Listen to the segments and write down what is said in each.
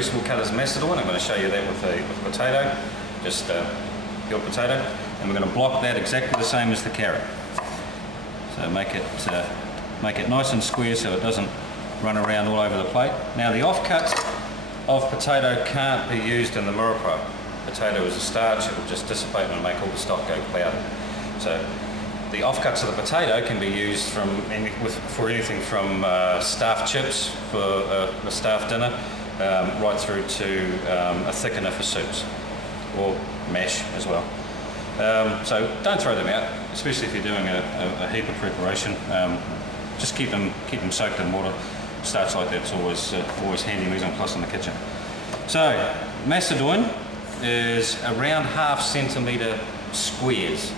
vegetable cut is Macedoine. I'm going to show you that with a potato, just peeled potato, and we're going to block that exactly the same as the carrot. So make it nice and square so it doesn't run around all over the plate. Now the offcuts of potato can't be used in the Mirepoix. Potato is a starch, it will just dissipate and make all the stock go cloudy. So the offcuts of the potato can be used for anything from staff chips for a staff dinner, right through to a thickener for soups, or mash as well. So don't throw them out, especially if you're doing a heap of preparation. Just keep them soaked in water. Starch like that's always handy mise en place in the kitchen. So Macedoine is around ½ centimetre squares.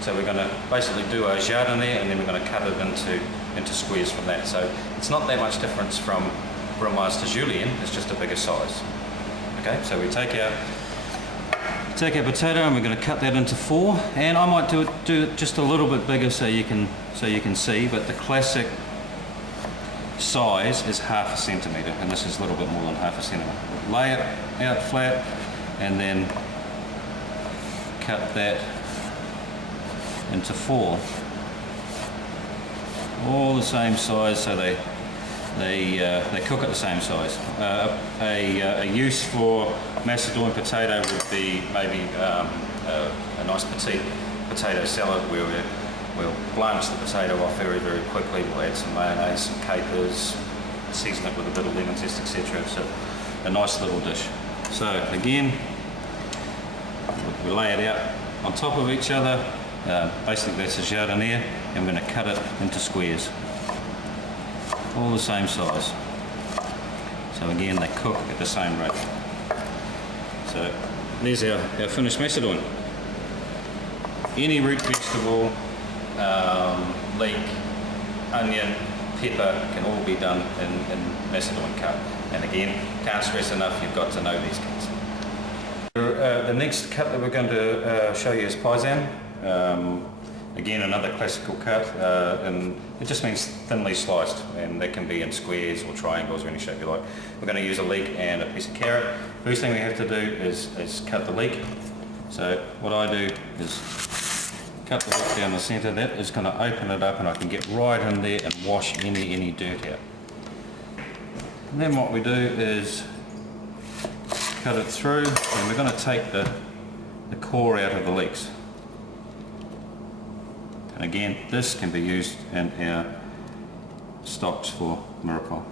So we're going to basically do a jardin there, and then we're going to cut it into squares from that. So it's not that much difference from Brumaise to Julienne, it's just a bigger size. Okay, so we take our potato and we're going to cut that into 4, and I might do it just a little bit bigger so you can see, but the classic size is ½ centimetre, and this is a little bit more than ½ centimetre. Lay it out flat and then cut that into 4, all the same size, so they cook at the same size. A use for Macedoine potato would be maybe a nice petite potato salad where we'll blanch the potato off very, very quickly. We'll add some mayonnaise, some capers, season it with a bit of lemon zest, etc. So a nice little dish. So again, we lay it out on top of each other. Basically that's a jardiniere, and we're going to cut it into squares, all the same size. So again, they cook at the same rate. So there's our finished Macedoine. Any root vegetable, leek, onion, pepper can all be done in Macedoine cut. And again, can't stress enough, you've got to know these cuts. The next cut that we're going to show you is Paysanne. Again, another classical cut, and it just means thinly sliced, and that can be in squares or triangles or any shape you like. We're going to use a leek and a piece of carrot. First thing we have to do is cut the leek. So what I do is cut the leek down the centre. That is going to open it up, and I can get right in there and wash any dirt out. And then what we do is cut it through, and we're going to take the core out of the leeks. And again, this can be used in our stocks for Mirepoix.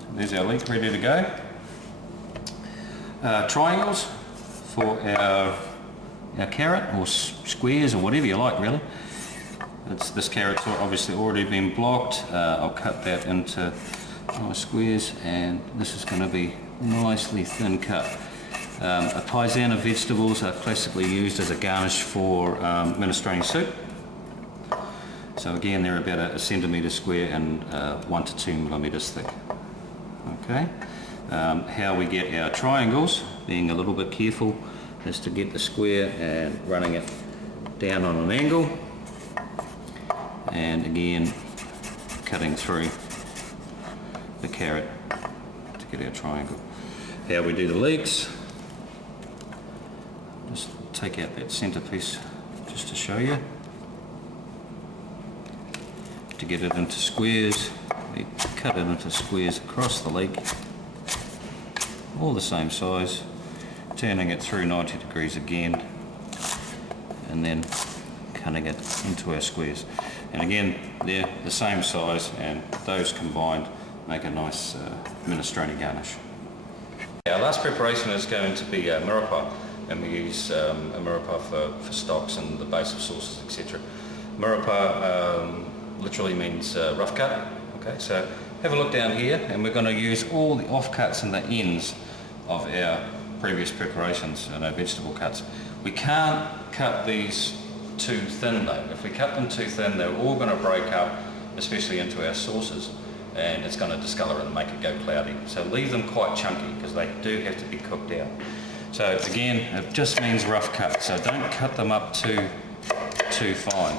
So there's our leek ready to go. Triangles for our carrot, or squares, or whatever you like really. This carrot's obviously already been blocked. I'll cut that into squares, and this is going to be nicely thin cut. A Paysanne of vegetables are classically used as a garnish for minestrone soup. So again, they're about a centimetre square and 1 to 2 millimetres thick. Okay. How we get our triangles, being a little bit careful, is to get the square and running it down on an angle, and again cutting through the carrot to get our triangle. How we do the leeks, just take out that centre piece just to show you. To get it into squares, we cut it into squares across the leek, all the same size, turning it through 90 degrees again, and then cutting it into our squares. And again, they're the same size, and those combined make a nice minestrone garnish. Our last preparation is going to be Mirepoix, and we use a Mirepoix for stocks and the base of sauces, etc. Mirepoix literally means rough cut. Okay, so have a look down here, and we're going to use all the offcuts and the ends of our previous preparations and our vegetable cuts. We can't cut these too thin though. If we cut them too thin, they're all going to break up, especially into our sauces, and it's going to discolour it and make it go cloudy. So leave them quite chunky, because they do have to be cooked out. So again, it just means rough cut, so don't cut them up too fine.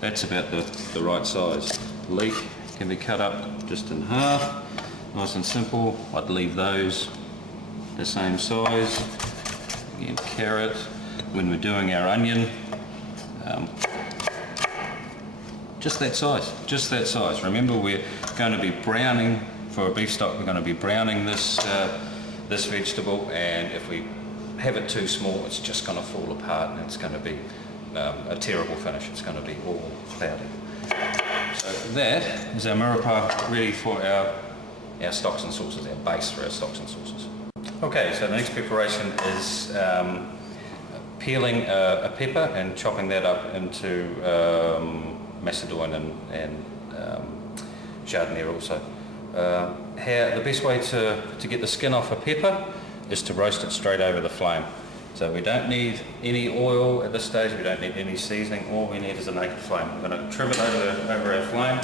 That's about the right size. Leek can be cut up just in half, nice and simple. I'd leave those the same size. Again, carrot. When we're doing our onion, just that size. Remember, we're going to be browning for a beef stock. We're going to be browning this this vegetable, and if we have it too small, it's just going to fall apart, and it's going to be a terrible finish. It's going to be all cloudy. So that is our Mirepoix ready for our stocks and sauces, our base for our stocks and sauces. Okay, so the next preparation is peeling a pepper and chopping that up into Macedoine and Jardiniere also. The best way to get the skin off a pepper is to roast it straight over the flame. So we don't need any oil at this stage, we don't need any seasoning, all we need is a naked flame. We're going to trim it over our flame,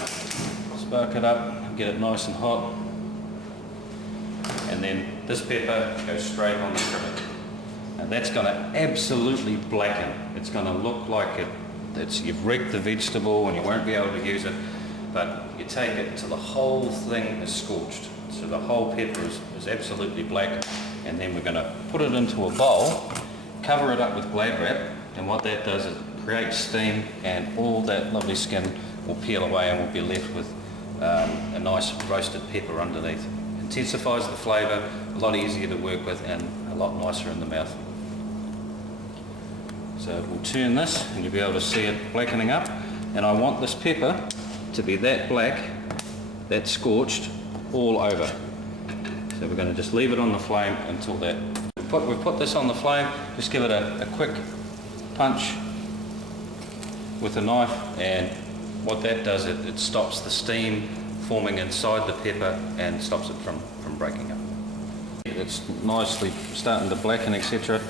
spark it up, get it nice and hot, and then this pepper goes straight on the trivet. And that's going to absolutely blacken. It's going to look like you've wrecked the vegetable and you won't be able to use it, but you take it until the whole thing is scorched. So the whole pepper is absolutely black, and then we're going to put it into a bowl, cover it up with blade wrap, and what that does is create steam, and all that lovely skin will peel away and we'll be left with a nice roasted pepper underneath. Intensifies the flavour, a lot easier to work with and a lot nicer in the mouth. So we'll turn this and you'll be able to see it blackening up, and I want this pepper to be that black, that scorched all over. So we're going to just leave it on the flame until that. We've put this on the flame, just give it a quick punch with a knife, and what that does, it stops the steam forming inside the pepper and stops it from breaking up. It's nicely starting to blacken, etc.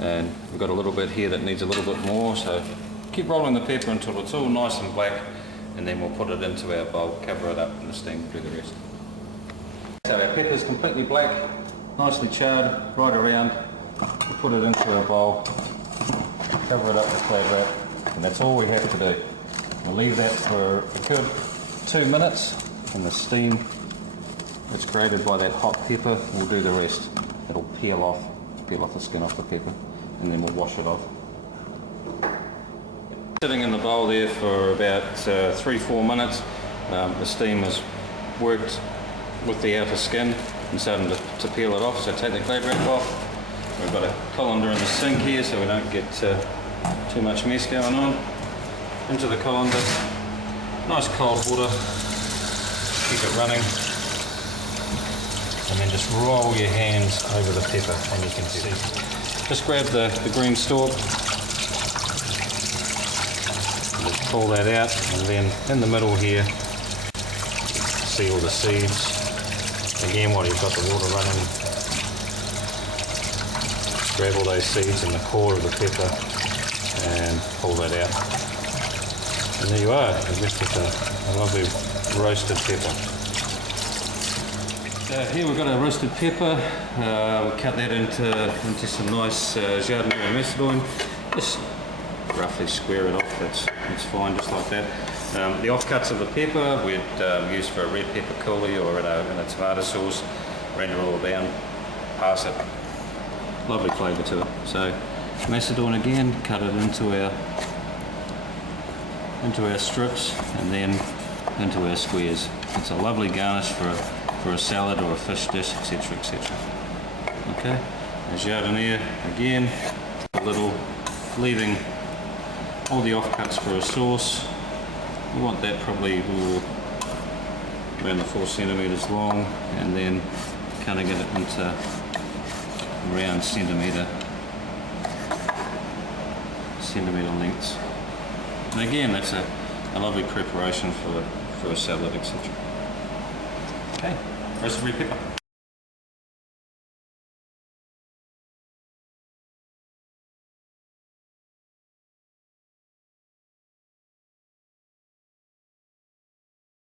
And we've got a little bit here that needs a little bit more, so keep rolling the pepper until it's all nice and black, and then we'll put it into our bowl, cover it up, and the steam will do the rest. So our pepper's completely black, nicely charred right around. We'll put it into our bowl, cover it up with blade wrap, and that's all we have to do. We'll leave that for a good 2 minutes, and the steam that's created by that hot pepper will do the rest. It'll peel off the skin off the pepper, and then we'll wash it off. Sitting in the bowl there for about 3-4 minutes. The steam has worked with the outer skin and starting to peel it off, so take the blade wrap off. We've got a colander in the sink here so we don't get too much mess going on. Into the colander, nice cold water, keep it running, and then just roll your hands over the pepper, and you can see. Just grab the green stalk, just pull that out, and then in the middle here, see all the seeds. Again, while you've got the water running, just grab all those seeds in the core of the pepper and pull that out. And there you are, you're left with a lovely roasted pepper. Here we've got a roasted pepper. We'll cut that into some nice Jardiniere Macedoine. Just roughly square it off, that's fine, just like that. The offcuts of the pepper we'd use for a red pepper coulis or in a tomato sauce. Render all down, pass it. Lovely flavour to it. So Macedoine again, cut it into our strips and then into our squares. It's a lovely garnish for a salad or a fish dish, etc, etc. Okay, a Jardiniere again, a little, leaving all the offcuts for a sauce. We want that probably around the 4 centimetres long, and then cutting it into around centimetre lengths. And again, that's a lovely preparation for a salad, etc. Okay, roasted red pepper.